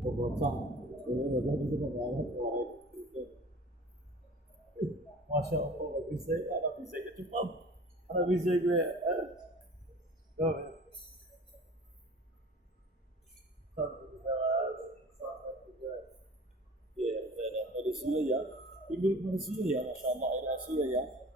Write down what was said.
Pemotong. Ini udah bisa banget mulai. Masya Allah, nggak bisa ya, nggak bisa cepat, nggak bisa gue. Tuh, alhamdulillah, selamat juga. Iya, ada manusia ya, ibu manusia ya, masya Allah, ada manusia ya.